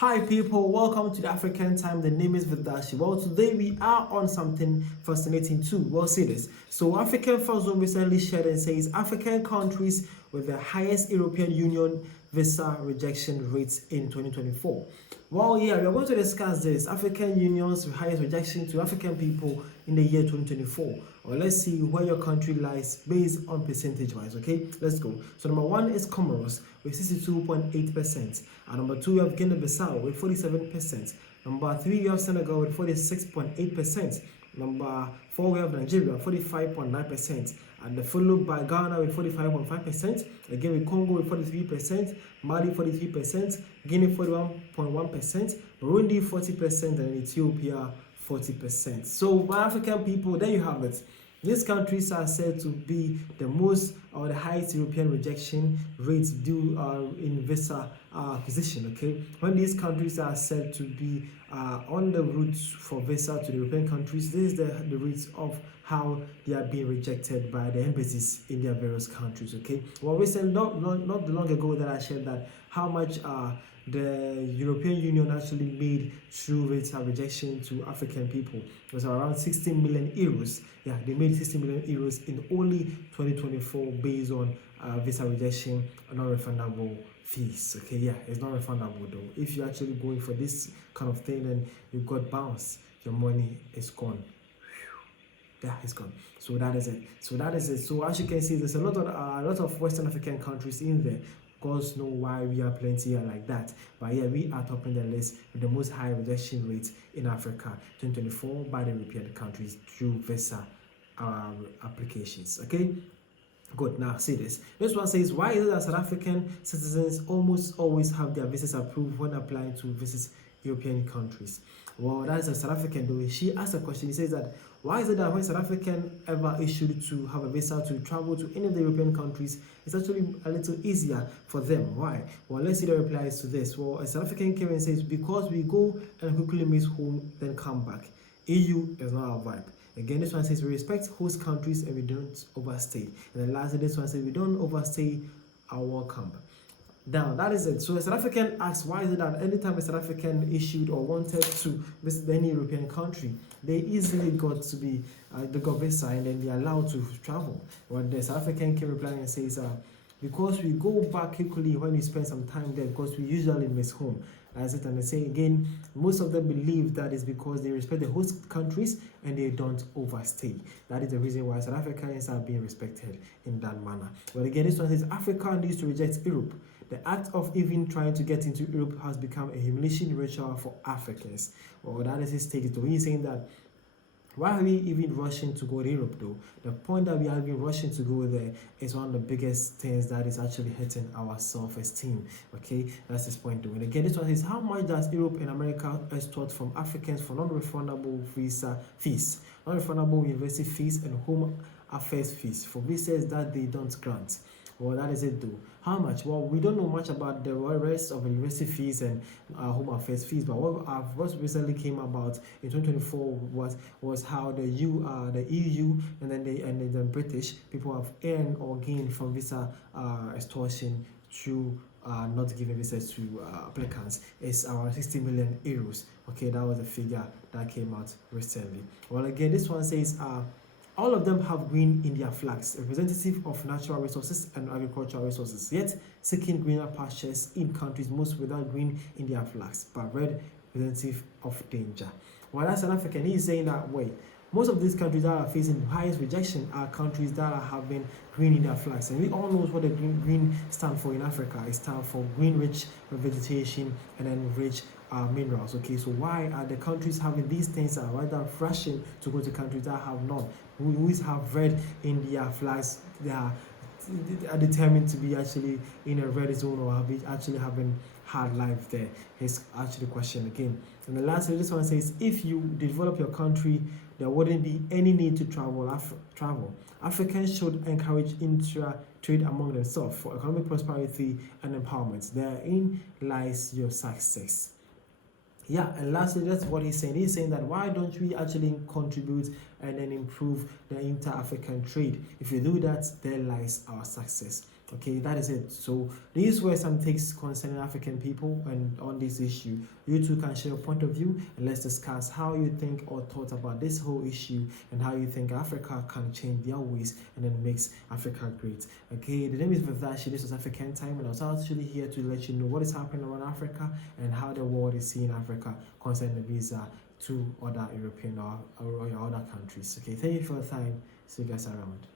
Hi people, welcome to the African Time. The name is Vidashi. Well, today we are on something fascinating too. Well, see this. So African First Zone recently shared and says African countries with the highest European Union visa rejection rates in 2024. Well, yeah, we are going to discuss this African Union's highest rejection to African people in the year 2024. Or let's see where your country lies based on percentage wise. Okay, let's go. So number one is Comoros with 62.8%. And number two, you have Guinea-Bissau with 47%. Number three, you have Senegal with 46.8%. Number four, we have Nigeria, 45.9%. And followed by Ghana with 45.5%. Again, with Congo with 43%. Mali 43%. Guinea 41.1%. Burundi 40%. And Ethiopia 40%. So, my African people, there you have it. These countries are said to be the most or the highest European rejection rates due in visa acquisition. Okay, when these countries are said to be on the route for visa to the European countries, this is the rates of how they are being rejected by the embassies in their various countries. Okay, well, recently, not long ago, that I shared that how much the European Union actually made through visa rejection to African people. It was around 16 million euros. Yeah, they made 16 million euros in only 2024 based on visa rejection, non-refundable fees. Okay, yeah, it's not refundable though. If you're actually going for this kind of thing and you got bounced, your money is gone. Yeah, it's gone. So that is it. So as you can see, there's a lot of Western African countries in there. Gods know why we are plenty here like that. But yeah, we are topping the list with the most high rejection rates in Africa 2024 by the European countries through visa applications. Okay. Good. Now see this. This one says, why is it that South African citizens almost always have their visas approved when applying to visit European countries? Well, that is a South African though. She asked a question. He says that why is it that when South African ever issued to have a visa to travel to any of the European countries, it's actually a little easier for them? Why? Well, let's see the replies to this. Well, a South African came and says, because we go and quickly miss home, then come back. EU is not our vibe. Again, this one says we respect host countries and we don't overstay. And then lastly, this one says we don't overstay our welcome. Now, that is it. So a South African asks, why is it that anytime a South African issued or wanted to visit any European country, they easily got to be, they got visa and then they're allowed to travel? Well, the South African came replying and says, because we go back quickly when we spend some time there, because we usually miss home. That's it. And they say again, most of them believe that is because they respect the host countries and they don't overstay. That is the reason why South Africans are being respected in that manner. But again, this one says Africa needs to reject Europe. The act of even trying to get into Europe has become a humiliation ritual for Africans. Well, that is his take. So he's saying that why are we even rushing to go to Europe though? The point that we are even rushing to go there is one of the biggest things that is actually hurting our self-esteem. Okay, that's his point though. And again, this one says, how much does Europe and America extort from Africans for non-refundable visa fees, non-refundable university fees, and home affairs fees for visas that they don't grant? Well, that is it though. How much? Well, we don't know much about the rest of the university fees and home affairs fees, but what recently came about in 2024 was how the EU and then the British people have earned or gained from visa extortion through not giving visas to applicants. It's around 60 million euros. Okay, that was the figure that came out recently. Well, again, this one says all of them have green in their flags, representative of natural resources and agricultural resources, yet seeking greener pastures in countries most without green in their flags, but red representative of danger. Well, that's South African. He's saying that way. Most of these countries that are facing highest rejection are countries that are having green in their flags. And we all know what the green stand for in Africa. It stands for green rich vegetation and then rich minerals. Okay, so why are the countries having these things rather rushing to go to countries that have none? We always have red in their flags. They are determined to be actually in a red zone or actually having hard life there. Is actually the question again. And the last, this one says, if you develop your country, there wouldn't be any need to travel. Africans should encourage intra-trade among themselves for economic prosperity and empowerment. Therein lies your success. Yeah, and lastly, that's what he's saying. He's saying that why don't we actually contribute and then improve the inter-African trade? If you do that, there lies our success. Okay, that is it. So these were some takes concerning African people and on this issue. You too can share your point of view and let's discuss how you think or thought about this whole issue and how you think Africa can change their ways and then makes Africa great. Okay, the name is Vidashi. This was African Time, and I was actually here to let you know what is happening around Africa and how the world is seeing Africa concerning these two other European or other countries. Okay, thank you for the time. See you guys around.